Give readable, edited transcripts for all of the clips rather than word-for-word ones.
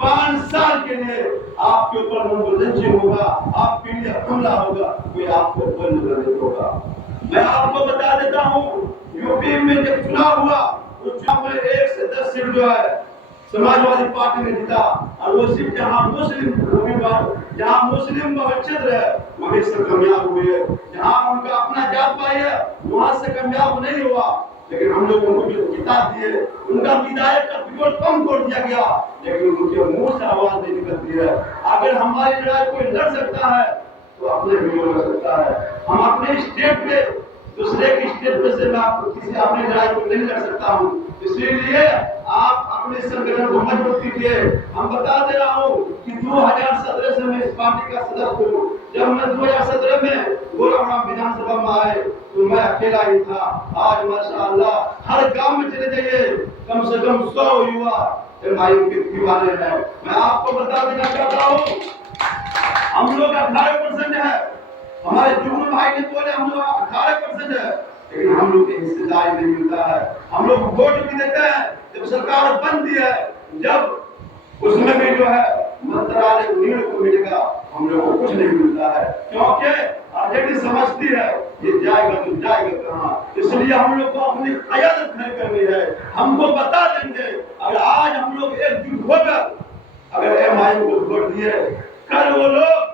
5 سال کے لیے آپ کے اوپر منتظم ہوگا، آپ کے لیے حملہ ہوگا، کوئی آپ کو کوئی نظر نہیں ہوگا۔ میں آپ کو بتا دیتا ہوں، یو پی میں جب چناؤ ہوا تو چناؤ میں 1 سے 10 سیٹ جو ہے سماجوادی پارٹی نے جیتا، اور وہ سیٹ جہاں مسلم بچت ہے وہیں سے کامیاب ہوئے، جہاں ان کا اپنا جات پائی ہے وہاں سے کامیاب نہیں ہوا، لیکن ہم لوگوں کو جو جتا دیے، ان کا بدایت کا پیٹرول پمپ توڑ دیا گیا، لیکن ان کے منہ سے آواز نہیں نکلتی ہے۔ اگر ہماری لڑائی کوئی لڑ سکتا ہے تو اپنے بھی لڑ سکتا ہے۔ ہم اپنے اسٹیٹ پہ دوسرے کی اسٹیٹ پہ سے میں کسی اپنی لڑائی کو نہیں لڑ سکتا ہوں، اس لیے آپ اپنے سنگٹھن کو مضبوط کیجیے۔ ہم بتا دے رہا ہوں کہ 2017 سے میں اس پارٹی کا صدر ہوں۔ جب میں 2017 میں گوراواڑہ وِدھان سبھا میں آئے تو میں اکیلا ہی تھا۔ آج ماشاءاللہ ہر گاؤں میں چلے جائیے، کم سے کم 100 یووا ایم کے دیوانے ہیں۔ میں آپ کو بتا دینا چاہتا ہوں، ہم لوگ 18% ہے، ہمارے جگنو بھائی نے بولے ہم لوگ 18% ہے، لیکن ہم لوگ کی حصہ داری نہیں ملتا ہے۔ ہم لوگ ووٹ بھی دیتے ہیں جب سرکار بنتی ہے، جب اس میں بھی جو ہے منترالیہ نیڑ کو ملے گا، ہم لوگ کو کچھ نہیں ملتا ہے، کیونکہ آرجیڈی سمجھتی ہے یہ جائے گا تو جائے گا کہاں۔ اس لیے ہم لوگ کو اپنی قیادت کھڑی کرنی ہے۔ ہم کو بتا دیں گے اگر آج ہم لوگ ایک جٹ ہو کر اگر ایم آئی کو ووٹ دیے، کل وہ لوگ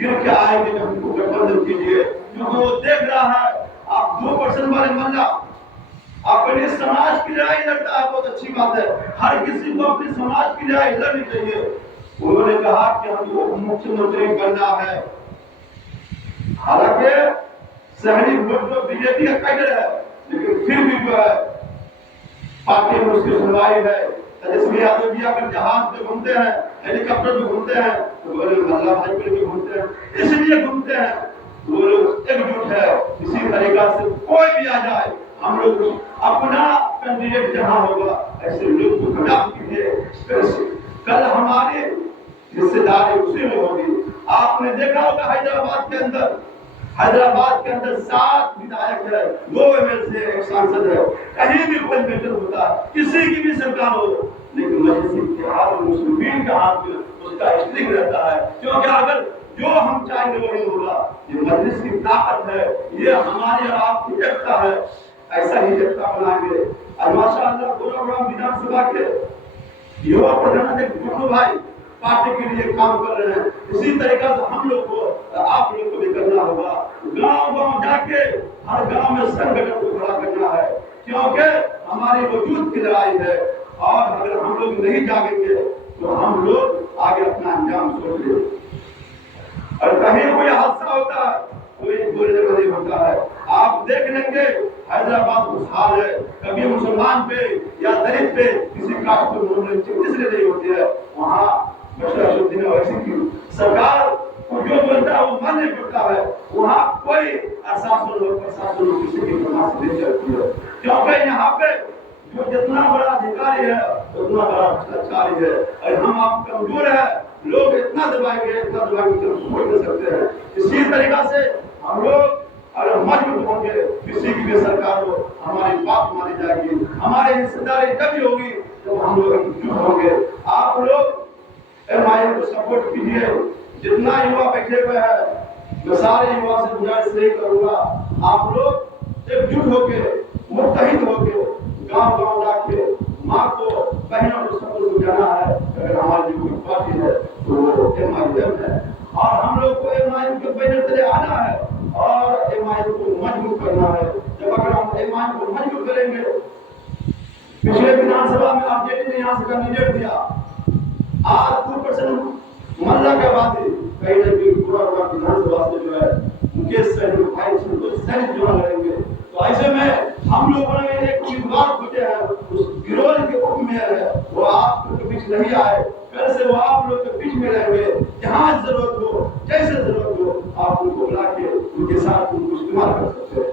گر کے آئیں گے، ہم کو گٹھبندھن کیجیے، کیونکہ وہ دیکھ رہا ہے آپ 2% والے ملہ اپنے سماج کی لڑائی لڑتا ہے، بہت اچھی بات ہے، ہر کسی کو اپنی سماج کی لڑائی لڑنی چاہیے۔ انہوں نے کہا کہ ہم کو مکھیہ منتری بننا ہے، حالانکہ شہری ووٹ تو بی جے پی کا کیڈر ہے، لیکن پھر بھی جو ہے پارٹی میں اس کی سنوائی ہے۔ تیجسوی یادو جی اگر جہاز پہ گھومتے ہیں، ہیلی کاپٹر پہ گھومتے ہیں تو وہ لوگ ملہ بھائی پہ بھی گھومتے ہیں، اس لیے گھومتے ہیں وہ لوگ ایک جٹ ہے۔ اسی طریقہ سے کوئی بھی آ جائے، ہم لوگ اپنا کینڈیڈیٹ جہاں ہوگا ایسے لوگ کو خلاف کیجیے، کل ہماری حصہ داری اسی میں ہوگی۔ آپ نے دیکھا ہوگا حیدرآباد کے اندر 7 ودھایک ہے، 2 ایم ایل سی، 1 سانسد ہے، کہیں بھی کوئی میٹر ہوتا ہے، کسی کی بھی سرکار ہو، لیکن مجلس اتحاد المسلمین کا ہاتھ میں اس کا اسٹرنگ رہتا ہے، کیونکہ اگر جو ہم چاہیں گے وہی ہوگا۔ یہ مجلس کی طاقت ہے، یہ ہماری اور آپ کی ایکتا ہے، ایسا ہی ایکتا بنائیں گے۔ اور ماشاءاللہ گوراواڑہ وِدھان سبھا کے یووا پردھان جگنو بھائی پارٹی کے لیے کام کر رہے ہیں، اسی طریقہ سے ہم لوگ کو آپ لوگ کو بھی کرنا ہوگا۔ گاؤں گاؤں جا کے ہر گاؤں میں سنگٹھن کو کھڑا کرنا ہے، کیونکہ ہماری وجود کی لڑائی ہے، اور اگر ہم لوگ نہیں جاگیں گے تو ہم لوگ آگے اپنا انجام سوچ لیں۔ اور کہیں کوئی حادثہ ہوتا ہے کوئی بولنے والا نہیں ہوتا ہے۔ آپ دیکھ لیں گے حیدرآباد خوشحال ہے، کبھی مسلمان پہ یا دلت پہ کسی کاسٹ کو اس لیے نہیں ہوتی ہے، وہاں بشر الدین اویسی کی سرکار کو جو بولتا ہے وہ ماننا پڑتا ہے، وہاں کوئی پرشاسن کسی کی فرمان سے نہیں چلتی ہے، کیونکہ یہاں پہ جو جتنا بڑا ادھیکاری ہے اتنا بڑا بھرشٹاچاری ہے، اور ہم آپ کمزور ہیں، لوگ اتنا دبائیں گے کہ ہم سوچ نہیں سکتے ہیں۔ اسی طریقہ سے ہم لوگ اگر مضبوط ہوں گے، کسی کی بھی سرکار ہو ہماری بات مانی جائے گی، ہماری حصہ داری تبھی ہوگی جب ہم لوگ ایکجٹ ہوں گے۔ آپ لوگ ایم آئی ایم کو سپورٹ کیجیے، جتنا یووا بیٹھے ہوئے ہیں میں سارے یووا سے گزارش نہیں کروں گا، آپ لوگ ایکجٹ ہو کے متحد ہو کے گاؤں گاؤں جا کے ماں کو بہنوں کو سب کو جانا ہے۔ اگر ہماری جو کوئی پارٹی ہے تو وہ ایم آئی ایم ہے، اور ہم لوگ کو ایم آئی ایم کے بینر تلے آنا ہے اور ایم آئی ایم کو مضبوط کرنا ہے۔ جب اگر ہم ایم آئی ایم کو مضبوط کریں گے، پچھلے وِدھان سبھا میں آر جے ڈی نے یہاں سے کینڈیڈیٹ دیا، آج 2% محلہ کے آبادی کہیں نہ کہیں گوراواڑہ وِدھان سبھا سے جو ہے مکیش سینی بھائی سینی چنا لڑیں گے، تو ایسے میں ہم لوگوں نے ایک امیدوار کھوجے ہیں، اس گروہ کے حکم میں ہے، وہ آپ کے بیچ نہیں آئے، پھر سے وہ آپ لوگ کے بیچ میں رہیں گے، جہاں ضرورت ہو جیسے ضرورت ہو آپ ان کو بلا کے ان کے ساتھ ان کو استعمال کر سکتے ہیں۔